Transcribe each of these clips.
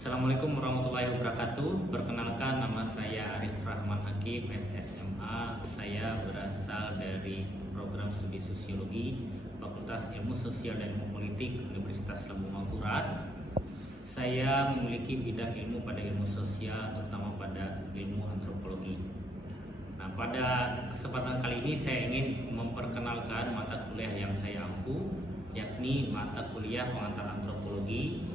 Assalamualaikum warahmatullahi wabarakatuh. Perkenalkan, nama saya Arif Rahman Hakim, SSMA. Saya berasal dari program studi Sosiologi, Fakultas Ilmu Sosial dan Ilmu Politik, Universitas Lambung Mangkurat. Saya memiliki bidang ilmu pada ilmu sosial, terutama pada ilmu antropologi. Nah, pada kesempatan kali ini saya ingin memperkenalkan mata kuliah yang saya ampu, yakni mata kuliah pengantar antropologi.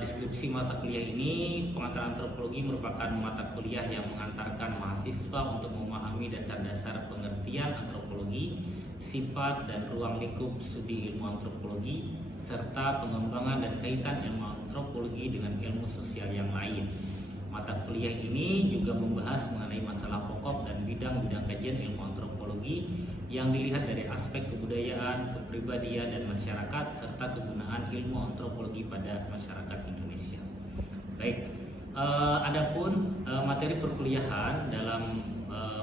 Deskripsi mata kuliah ini, pengantar antropologi merupakan mata kuliah yang mengantarkan mahasiswa untuk memahami dasar-dasar pengertian antropologi, sifat dan ruang lingkup studi ilmu antropologi, serta pengembangan dan kaitan ilmu antropologi dengan ilmu sosial yang lain. Mata kuliah ini juga membahas mengenai masalah pokok dan bidang-bidang kajian ilmu antropologi yang dilihat dari aspek kebudayaan, kepribadian, dan masyarakat, serta kegunaan ilmu antropologi pada masyarakat Indonesia. Baik, adapun materi perkuliahan dalam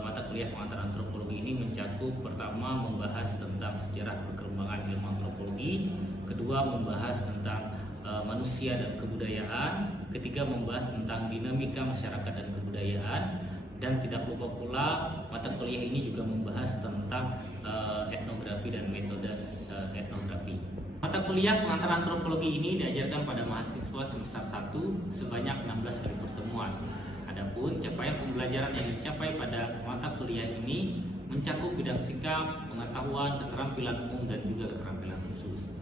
mata kuliah pengantar antropologi ini mencakup pertama membahas tentang sejarah perkembangan ilmu antropologi, kedua membahas tentang manusia dan kebudayaan, ketiga membahas tentang dinamika masyarakat dan kebudayaan, dan tidak lupa pula mata kuliah ini juga membahas tentang etnografi dan metode etnografi. Mata kuliah pengantar antropologi ini diajarkan pada mahasiswa semester 1 sebanyak 16 kali pertemuan. Adapun capaian pembelajaran yang dicapai pada mata kuliah ini mencakup bidang sikap, pengetahuan, keterampilan umum, dan juga keterampilan khusus.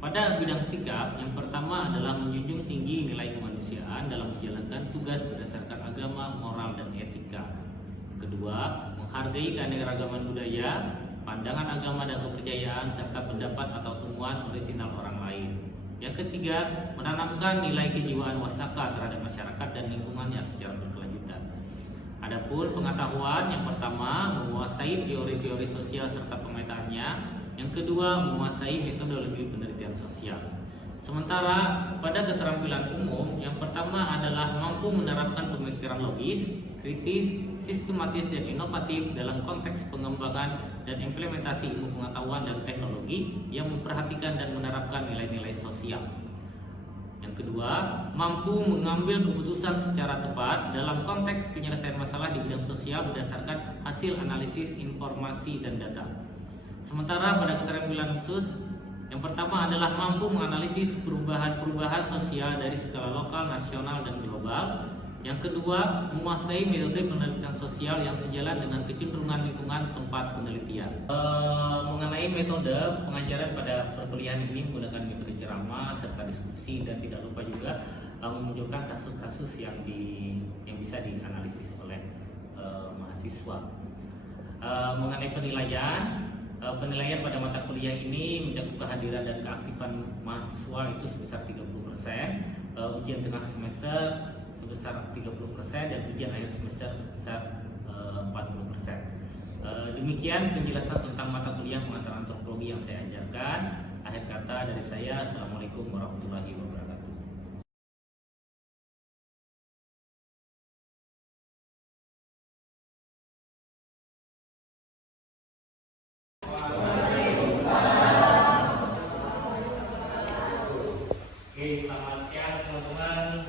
Pada bidang sikap, yang pertama adalah menjunjung tinggi nilai kemanusiaan dalam menjalankan tugas berdasarkan agama, moral, dan etika. Kedua, menghargai keanekaragaman budaya, pandangan agama dan kepercayaan, serta pendapat atau temuan orisinal orang lain. Yang ketiga, menanamkan nilai kejiwaan wasaka terhadap masyarakat dan lingkungannya secara berkelanjutan. Adapun pengetahuan, yang pertama menguasai teori-teori sosial serta pemetaannya. Yang kedua, menguasai metodologi penelitian sosial. Sementara pada keterampilan umum, yang pertama adalah mampu menerapkan pemikiran logis, kritis, sistematis, dan inovatif dalam konteks pengembangan dan implementasi ilmu pengetahuan dan teknologi yang memperhatikan dan menerapkan nilai-nilai sosial. Yang kedua, mampu mengambil keputusan secara tepat dalam konteks penyelesaian masalah di bidang sosial berdasarkan hasil analisis informasi dan data. Sementara pada keterampilan khusus, yang pertama adalah mampu menganalisis perubahan-perubahan sosial dari skala lokal, nasional, dan global. Yang kedua, menguasai metode penelitian sosial yang sejalan dengan kecenderungan lingkungan tempat penelitian. Mengenai metode pengajaran pada perkuliahan ini menggunakan metode ceramah serta diskusi, dan tidak lupa juga memunculkan kasus-kasus yang bisa dianalisis oleh mahasiswa. Mengenai penilaian pada mata kuliah ini mencakup kehadiran dan keaktifan mahasiswa itu sebesar 30%, ujian tengah semester sebesar 30%, dan ujian akhir semester sebesar 40%. Demikian penjelasan tentang mata kuliah pengantar antropologi yang saya ajarkan. Akhir kata dari saya, Assalamualaikum warahmatullahi wabarakatuh. Oke, selamat siang teman-teman.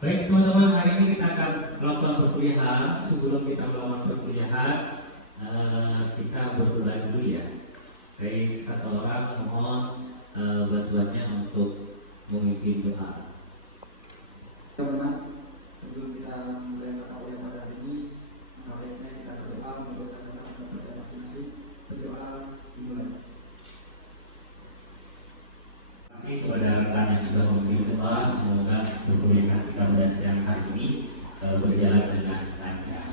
Baik teman-teman, hari ini kita akan melakukan perkuliahan. Sebelum kita melakukan perkuliahan, kita berdoa dulu ya. Baik, satu orang mohon bantuannya untuk memimpin doa. Teman-teman, sebelum kita mulai mata kuliah pada hari ini, baiknya kita berdoa menurut kepada masing-masing. Berdoa dimulai. Kepada rekan yang sudah memberi doa, semoga perkuliahan kita pada siang hari ini berjalan dengan lancar.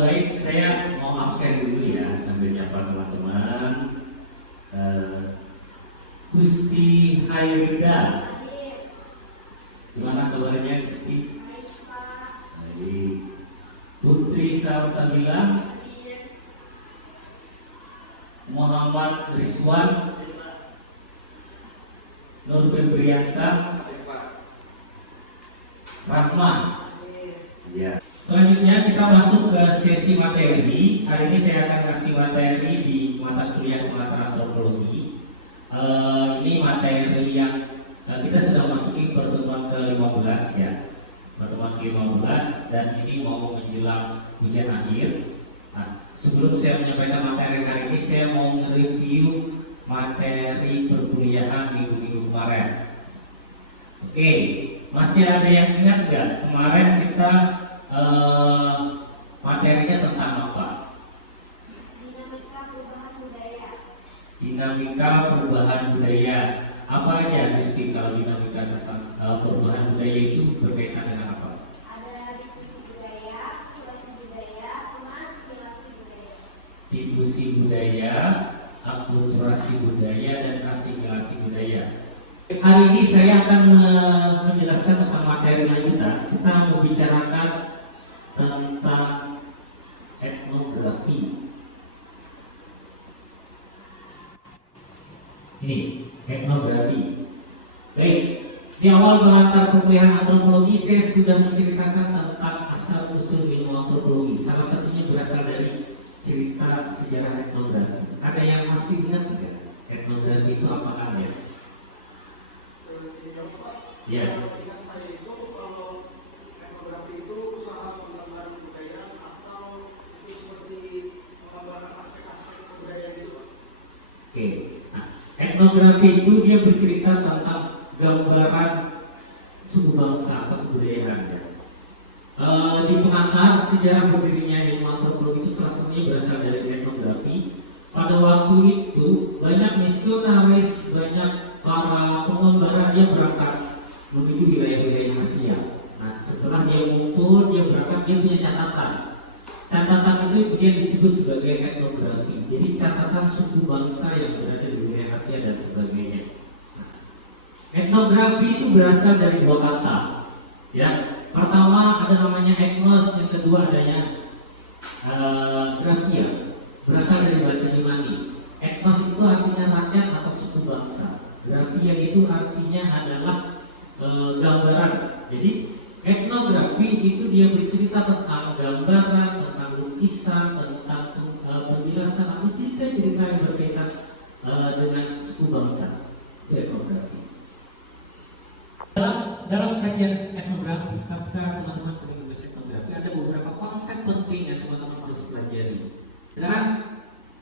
Baik, saya mau absen dulu ya sambil nyapa teman-teman. Gusti Hairida, gimana kabarnya Gusti? Baik. Putri Salsabila, Muhammad Rizwan, Nur Febriansa, Rahman. Ya. Selanjutnya kita masuk ke sesi materi. Hari ini saya akan kasih materi di mata kuliah pengantar antropologi. Ini materi yang kita sudah masuki pertemuan ke-15 ya, pertemuan ke-15, dan ini mau menjelang ujian akhir. Nah, sebelum saya menyampaikan materi kali ini, saya mau mereview materi perkuliahan minggu-minggu kemarin. Oke, masih ada yang ingat nggak kemarin kita materinya tentang apa? Dinamika perubahan budaya. Dinamika perubahan budaya. Apa aja mesti kalau dinamika tentang perubahan budaya itu berkaitan dengan apa? Ada difusi budaya, akulturasi budaya, sama asimilasi budaya. Difusi budaya, akulturasi budaya, dan asimilasi budaya. Hari ini saya akan menjelaskan tentang materi lanjutan. Kita membicarakan tentang etnografi. Ini etnografi. Baik, di awal pengantar perkuliahan antropologi saya sudah menceritakan tentang asal usul ilmu antropologi. Salah satunya berasal dari cerita sejarah etnografi. Ada yang masih ingat tidak? Etnografi itu apa namanya? Ya. Ingat saya itu kalau etnografi itu usaha pengembangan kebudayaan atau itu seperti mengembangkan aspek-aspek kebudayaan itu. Oke. Nah, etnografi itu dia bercerita tentang gambaran suku bangsa atau kebudayaan. Di pengantar sejarah berdirinya ilmu antropologi itu salah satunya berasal dari etnografi. Pada waktu itu banyak misionaris, banyak para pengembara dia berangkat menuju wilayah-wilayah Asia. Nah, setelah dia muncul, dia berangkat, dia punya catatan. Catatan itu dia disebut sebagai etnografi. Jadi catatan suku bangsa yang berada di wilayah Asia dan sebagainya. Nah, etnografi itu berasal dari dua kata. Ya, pertama ada namanya etnos, yang kedua adanya grafia. Berasal dari bahasa Yunani. Etnos itu artinya rakyat atau suku bangsa. Grafia itu artinya adalah gambaran. Jadi etnografi itu dia bercerita tentang gambaran, tentang lukisan, tentang penjelasan atau cerita-cerita yang berkaitan dengan suku bangsa. Itu etnografi. Dalam kajian etnografi, teman-teman menulis etnografi ada beberapa konsep penting yang teman-teman harus pelajari. Sekarang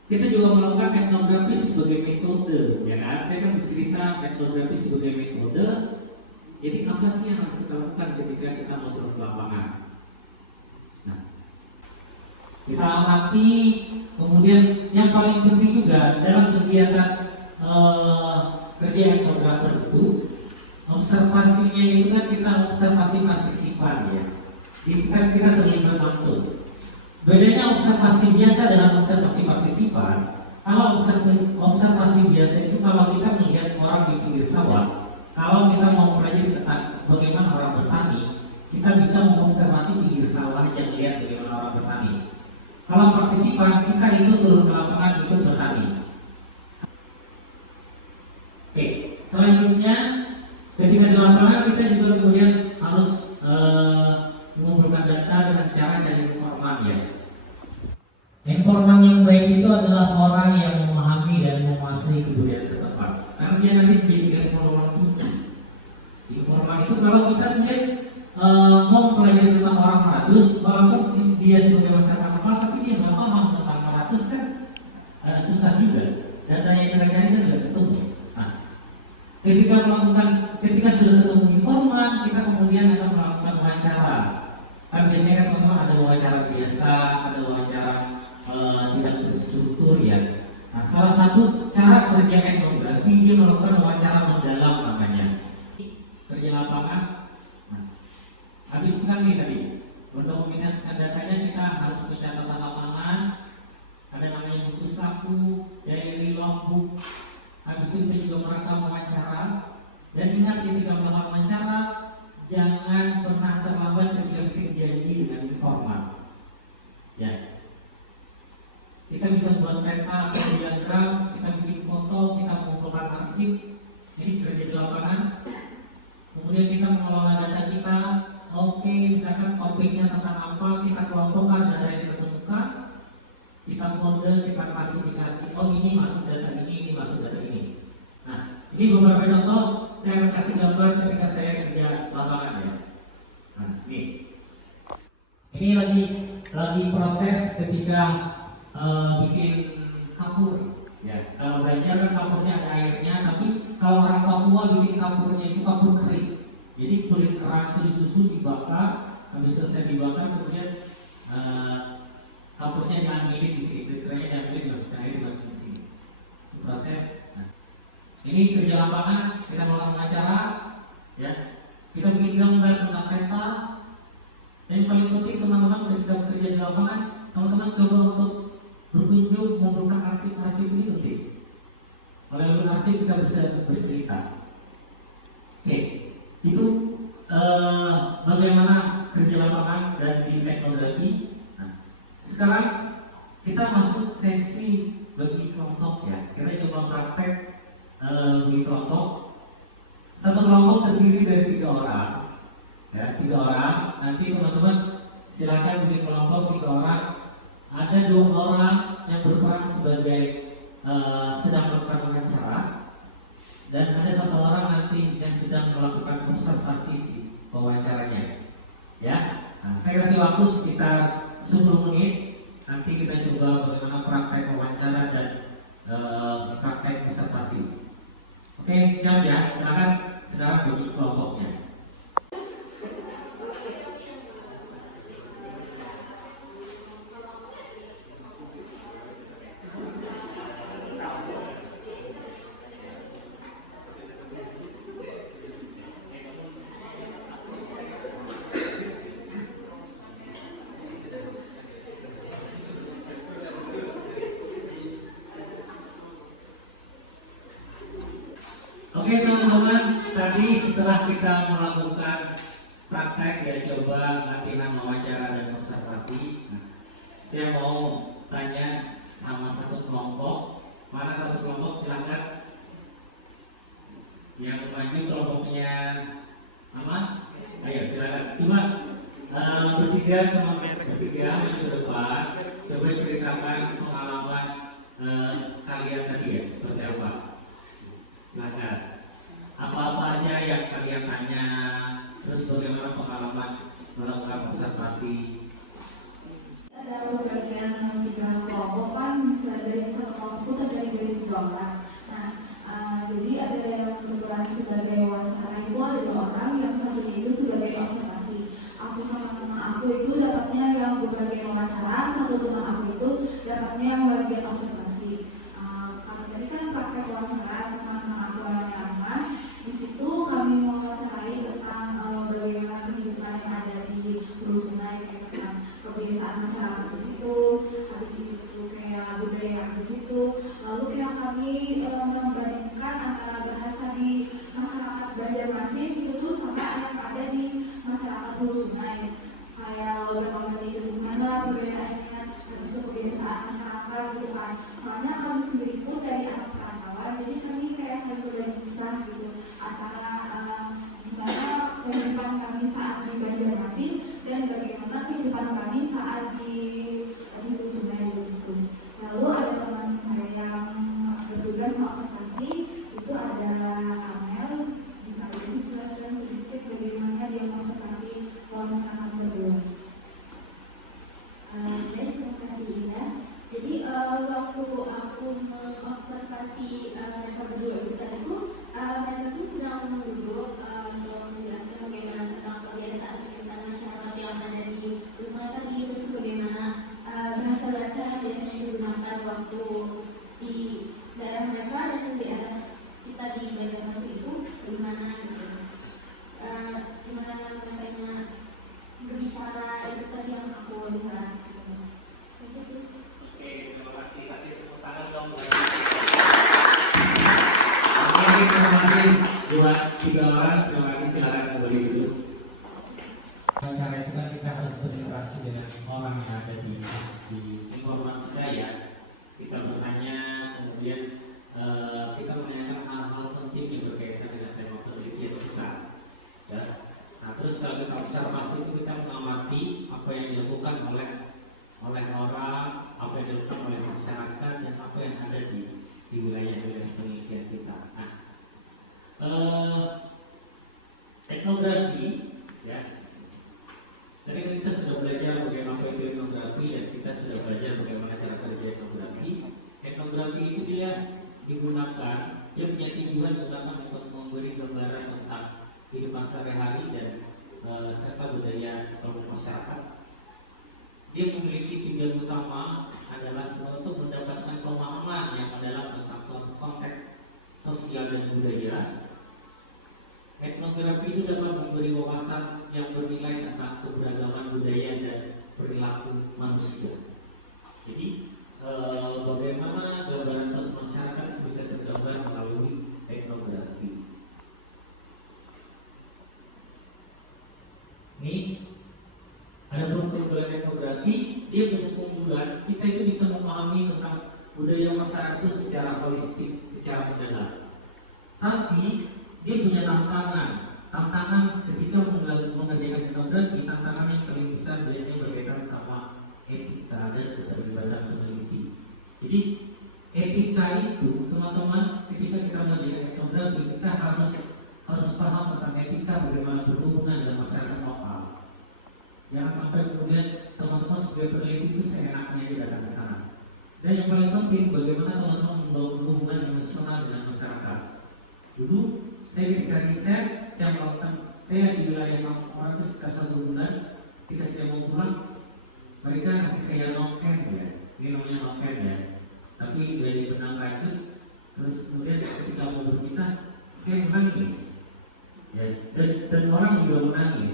kita juga melakukan etnografi sebagai metode, ya kan? Saya kan bercerita etnografi sebagai metode. Jadi apa sih yang harus kita lakukan ketika kita mau turun ke lapangan? Nah, kita amati, kemudian yang paling penting juga dalam kegiatan kerja etnografer itu observasinya itu kan kita observasi partisipan ya. Jadi kan kita terlibat langsung. Bedanya observasi biasa dengan observasi partisipan. Kalau observasi biasa itu kalau kita melihat orang di pinggir sawah. Kalau kita mau mempelajari tentang bagaimana orang bertani, kita bisa mengobservasi pinggir sawah yang lihat bagaimana orang bertani. Kalau partisipan, kita itu turun ke lapangan ikut bertani. Oke, selanjutnya ketika di lapangan kita juga kemudian harus mengumpulkan data dengan cara dari informan ya. Informan yang baik itu adalah orang yang memahami dan menguasai kebudayaan setempat. Karena dia nanti menjadi informan kunci. Informan itu kalau kita mau mempelajari tentang orang Maratus, walaupun dia sebagai masyarakat lokal, tapi dia nggak paham tentang Maratus kan susah juga. Data yang kita cari kan nggak ketemu. Nah, ketika sudah ketemu informan, kita kemudian akan melakukan wawancara. Kan biasanya kan teman-teman ada wawancara biasa, ada wawancara tidak terstruktur ya. Nah, salah satu cara kerja etnografi dia melakukan wawancara mendalam namanya. Kerja lapangan. Nah, habis kan nih tadi mendokumentasikan datanya kita harus pencatatan lapangan. Ada namanya buku saku, diary logbook. Habis itu kita juga merekam wawancara. Dan ingat ketika melakukan wawancara, jangan pernah terlambat ketika bikin janji dengan informan. Ya. Kita bisa buat peta atau diagram, kita bikin foto, kita mengumpulkan arsip. Ini kerja di lapangan. Kemudian kita mengelola data kita. Oke, misalkan topiknya tentang apa, kita kelompokkan data yang kita temukan. Kita kode, kita klasifikasi. Oh, ini masuk data ini masuk data ini. Nah, Ini beberapa contoh saya akan kasih gambar ketika saya kerja lapangan ya. Nah, ini lagi proses ketika bikin kapur. Ya, kalau belajar kan kapurnya ada airnya, tapi kalau orang Papua bikin kapurnya itu kapur kering. Jadi kulit kerang itu disusun, dibakar, habis selesai dibakar kemudian kapurnya diambilin di sini, filternya diambilin, dimasukin air, dimasukin di sini. Itu proses. Nah, ini kerja lapangan, kita melakukan acara, ya. Kita bikin gambar tentang peta. Dan yang paling penting teman-teman ketika bekerja di lapangan, teman-teman coba untuk berkunjung mengumpulkan arsip-arsip ini penting. Melalui arsip kita bisa bercerita. Oke, itu bagaimana kerja lapangan dan di teknologi. Nah, sekarang kita masuk sesi bagi kelompok ya. Kita coba praktek bagi kelompok. Satu kelompok terdiri dari 3 orang. Ya, 3 orang. Nanti teman-teman silakan bikin kelompok 3 orang. Ada 2 orang yang berperan sebagai sedang melakukan wawancara, dan ada 1 orang nanti yang sedang melakukan observasi wawancaranya. Ya, nah, saya kasih waktu sekitar 10 menit. Nanti kita coba bagaimana praktek wawancara dan praktek observasi. Oke, siap ya? Silakan sekarang bagi kelompoknya. Oke teman-teman, tadi setelah kita melakukan praktek ya, coba latihan wawancara dan observasi. Nah, saya mau tanya sama satu kelompok. Mana satu kelompok? Silakan. Yang maju kelompoknya apa? Ayo silakan. Coba bertiga teman-teman bertiga maju ke depan. Coba ceritakan pengalaman kalian tadi ya, seperti apa? Silakan. Apa-apa aja yang kalian tanya, terus bagaimana pengalaman melakukan observasi. Dalam bagian 3 kelompok kan dari satu kelompok itu terdiri dari 3 orang. Nah, jadi ada yang kebetulan sebagai wawancara itu ada 2 orang, yang satunya itu sebagai observasi. Aku sama teman aku itu dapatnya yang berbagai wawancara, satu teman aku itu dapatnya yang bagian observasi. Kalau tadi kan praktek wawancara sama teman aku orangnya aman. Di situ kami mewawancarai tentang bagaimana kehidupan yang ada di hulu sungai, tentang kebiasaan masyarakat di situ, habis itu kayak budaya di situ. Lalu kayak kami membandingkan antara bahasa di masyarakat Banjarmasin itu sama yang ada di masyarakat hulu sungai. Kayak logat itu gimana, perbedaannya, terus kebiasaan masyarakat gitu kan. Soalnya kami sendiri pun dari anak perantauan, jadi kami kayak saling berbagi kisah gitu antara gimana kehidupan kami saat di Banjarmasin dan bagaimana kehidupan kami saat di hulu sungai gitu. Lalu ada teman saya yang bertugas mengobservasi, itu ada Amel. Bisa dijelaskan sedikit bagaimana dia mengobservasi wawancara kami berdua. Saya terima kasih Ina. Jadi waktu aku mengobservasi mereka berdua itu tadi mereka tuh sedang duduk menjelaskan bagaimana tentang kebiasaan masyarakat yang ada di rumah tadi, terus bagaimana bahasa-bahasa yang biasanya digunakan waktu di daerah mereka dan di daerah kita di Banjarmasin itu bagaimana gitu. Gimana mereka berbicara itu tadi yang aku lihat. Oke, terima kasih. Kasih tepuk tangan dong. Oke, terima kasih buat 3 orang. Terima kasih, silakan kembali dulu. Wawancara itu kan kita harus berinteraksi dengan orang yang ada di informasi saya. Kita bertanya, kemudian kita menanyakan hal-hal penting yang berkaitan dengan tema penelitian kita. Ya. Nah, terus kalau kita observasi itu kita mengamati apa yang dilakukan oleh orang, apa yang dilakukan oleh masyarakat, dan apa yang ada di wilayah penelitian kita. Nah, dia digunakan, dia punya tujuan utama untuk memberi gambaran tentang kehidupan sehari-hari dan serta budaya kelompok masyarakat. Dia memiliki tujuan utama adalah untuk mendapatkan pemahaman yang mendalam tentang suatu konteks sosial dan budaya. Etnografi itu dapat memberi wawasan yang bernilai tentang keberagaman budaya dan perilaku manusia. Jadi bagaimana gambaran suatu masyarakat bisa tergambar melalui etnografi. Ini ada keunggulan etnografi, dia punya keunggulan kita itu bisa memahami tentang budaya masyarakat itu secara holistik, secara mendalam. Tapi dia punya tantangan ketika mengerjakan etnografi. Tantangan yang paling besar biasanya berkaitan sama etika dan keterlibatan peneliti. Jadi etika itu, teman-teman, ketika kita mengerjakan etnografi, kita harus paham tentang etika, bagaimana berhubungan dengan masyarakat lokal. Jangan sampai kemudian teman-teman sebagai peneliti itu seenaknya aja datang ke sana. Dan yang paling penting, bagaimana teman-teman membangun hubungan emosional dengan masyarakat. Dulu saya ketika riset, saya di wilayah kampung orang itu sekitar 1 bulan. Ketika saya mau pulang, mereka kasih saya noken ya, ini namanya noken ya. Tapi dari benang rajut, terus kemudian ketika mau berpisah, saya menangis. Ya, dan orang juga menangis.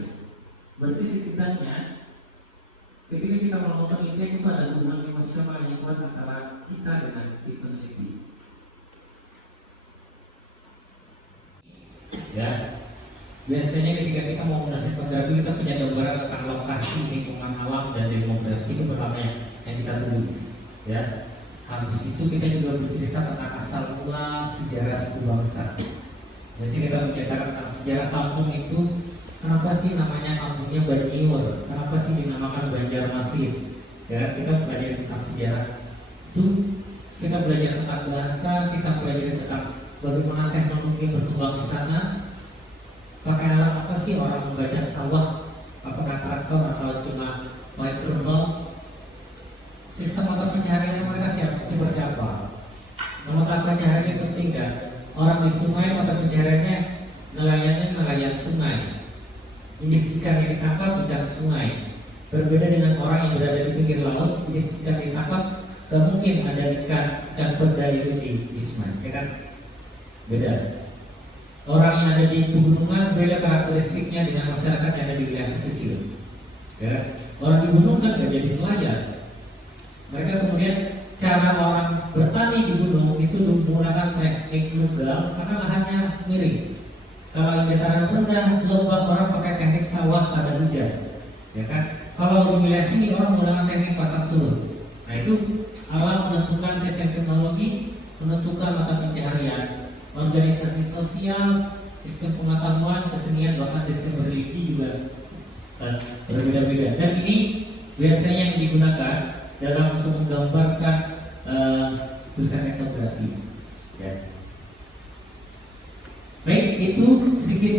Berarti setidaknya ketika kita melakukan itu ada hubungan emosional yang kuat antara kita dengan si peneliti. Ya, biasanya ketika kita mau menghasilkan etnografi, kita punya gambaran tentang lokasi, lingkungan alam dan demografi itu pertama yang kita tulis. Ya, habis itu kita juga bercerita tentang asal mula sejarah suku bangsa. Jadi kita menceritakan tentang sejarah kampung itu. Kenapa sih namanya kampungnya Banjiur? Kenapa sih dinamakan Banjarmasin? Ya, kita belajar tentang sejarah itu, kita belajar tentang bahasa, kita belajar tentang bagaimana teknologi berkembang di sana. Pakai alat apa sih orang membajak sawah? Apakah traktor atau cuma light thermal? Sistem mata pencaharian mereka seperti apa? Mata pencahariannya penting nggak? Orang di sungai mata pencahariannya nelayan sungai. Jenis ikan yang ditangkap ikan sungai. Berbeda dengan orang yang berada di pinggir laut, jenis ikan yang ditangkap tidak mungkin ada ikan perda itu di sungai, ya kan? Beda. Orang yang ada di pegunungan beda karakteristiknya dengan masyarakat yang ada di wilayah pesisir. Ya, orang di gunung kan nggak jadi nelayan. Mereka kemudian cara orang bertani di gunung itu menggunakan teknik lugal karena lahannya miring. Kalau di dataran rendah, lembab, orang pakai teknik sawah pada hujan, ya kan? Kalau di wilayah sini orang menggunakan teknik pasang surut. Nah itu awal menentukan sistem teknologi, menentukan mata pencaharian, organisasi sosial, sistem pengetahuan, kesenian, bahkan sistem religi juga berbeda-beda. Dan ini biasanya yang digunakan dalam untuk menggambarkan tulisan etnografi. Ya. Baik, itu sedikit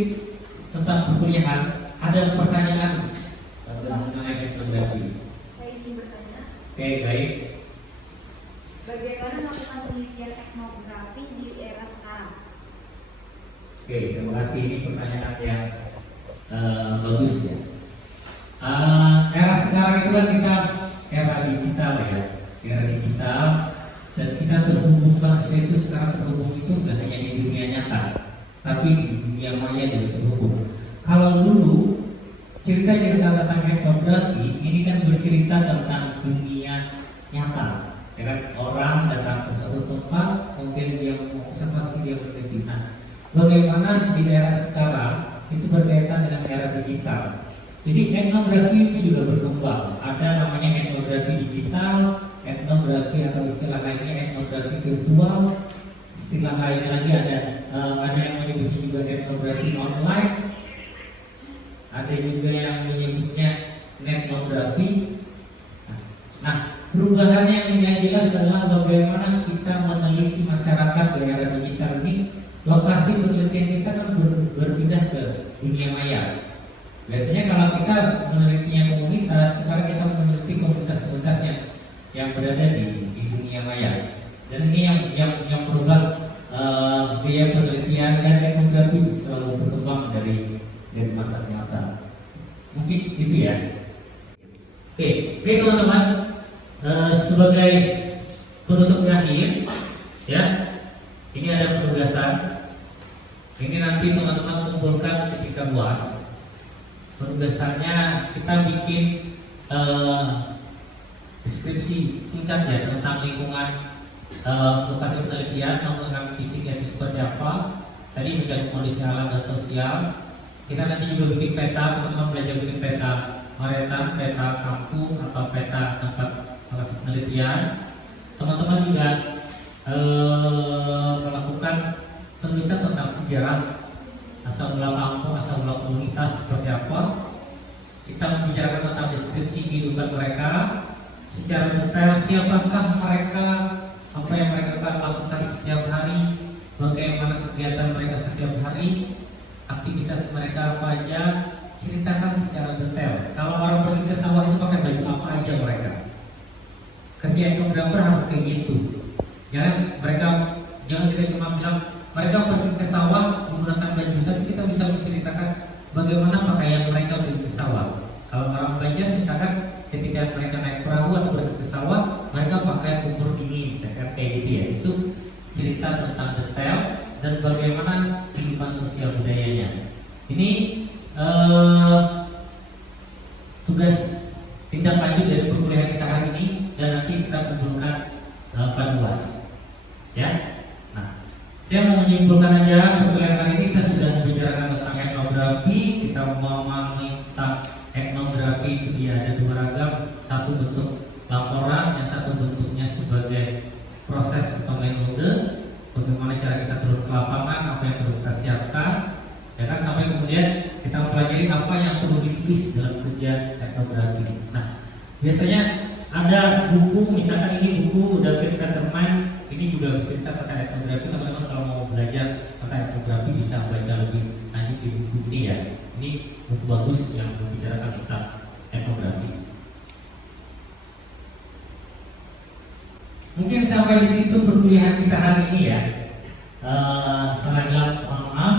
tentang perkuliahan. Ada pertanyaan mengenai etnografi? Saya ingin bertanya. Oke, baik. Bagaimana melakukan penelitian etnografi di era sekarang? Oke, terima kasih. Ini pertanyaan yang bagus ya. Era sekarang itu kan kita era digital ya, era digital, dan kita terhubung bangsa itu sekarang terhubung itu bukan hanya di dunia nyata, tapi di dunia maya juga terhubung. Kalau dulu cerita tentang etnografi ini kan bercerita tentang dunia nyata, ya kan? Orang datang ke suatu tempat, kemudian dia mengobservasi, dia meneliti. Nah, bagaimana di era sekarang itu berkaitan dengan era digital. Jadi etnografi itu juga berkembang. Ada namanya etnografi digital, etnografi atau istilah lainnya etnografi virtual. Istilah lainnya lagi ada yang menyebutnya juga etnografi online. Ada juga yang menyebutnya etnografi. Nah, perubahannya yang jelas adalah bagaimana kita meneliti masyarakat di era digital ini. Lokasi penelitian kita kan berpindah ke dunia maya. Biasanya kalau kita menelitinya komunitas, sekarang kita meneliti komunitas-komunitas yang berada di dunia maya. Dan ini yang program biaya penelitian dan etnografi selalu berkembang dari masa ke masa. Mungkin itu ya. Oke teman-teman, sebagai penutup akhir ya, ini ada penugasan. Ini nanti teman-teman kumpulkan ketika UAS. Penugasannya kita bikin deskripsi singkat ya tentang lingkungan lokasi penelitian, menggunakan fisiknya itu seperti apa. Tadi menjadi kondisi alam dan sosial. Kita nanti juga bikin peta, teman-teman belajar bikin peta Maretan, peta kampung atau peta tempat lokasi penelitian. Teman-teman juga melakukan penulisan tentang sejarah asal mula kampung, asal mula komunitas seperti apa. Kita membicarakan tentang deskripsi kehidupan mereka secara detail, siapakah mereka, apa yang mereka akan lakukan setiap hari, bagaimana kegiatan mereka setiap hari, aktivitas mereka apa aja, ceritakan secara detail. Kalau orang pergi ke sawah itu pakai baju apa aja mereka. Kerja etnografer harus kayak gitu. Jangan kita cuma bilang mereka pergi ke sawah menggunakan baju, tapi kita bisa menceritakan bagaimana pakaian mereka pergi ke sawah. Kalau orang belajar misalkan ketika mereka naik perahu atau pergi ke sawah, mereka pakai kumur dingin, misalkan kayak gitu ya. Itu cerita tentang detail dan bagaimana kehidupan sosial budayanya. Ini tugas tindak lanjut dari perkuliahan kita hari ini, dan nanti kita kumpulkan pada UAS. Ya, nah, saya mau menyimpulkan aja perkuliahan hari ini kita sudah membicarakan tentang etnografi. Kita mau meminta etnografi itu dia ada dua ragam, satu bentuk laporan, yang satu bentuknya sebagai proses atau metode. Bagaimana cara kita turun ke lapangan, apa yang perlu kita siapkan, ya kan, sampai kemudian kita mempelajari apa yang perlu ditulis dalam kerja etnografi. Nah, biasanya ada buku, misalkan ini buku David Peterman, ini juga cerita tentang etnografi. Teman-teman kalau mau belajar tentang etnografi bisa baca lebih lanjut di buku ini ya. Ini buku bagus yang membicarakan tentang etnografi. Mungkin sampai di situ perkuliahan kita hari ini ya. Saya mohon maaf.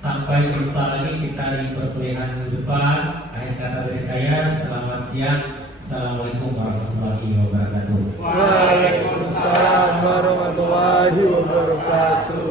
Sampai jumpa lagi kita di perkuliahan minggu depan. Akhir kata dari saya, selamat siang. Assalamualaikum warahmatullahi wabarakatuh. Waalaikumsalam warahmatullahi wabarakatuh.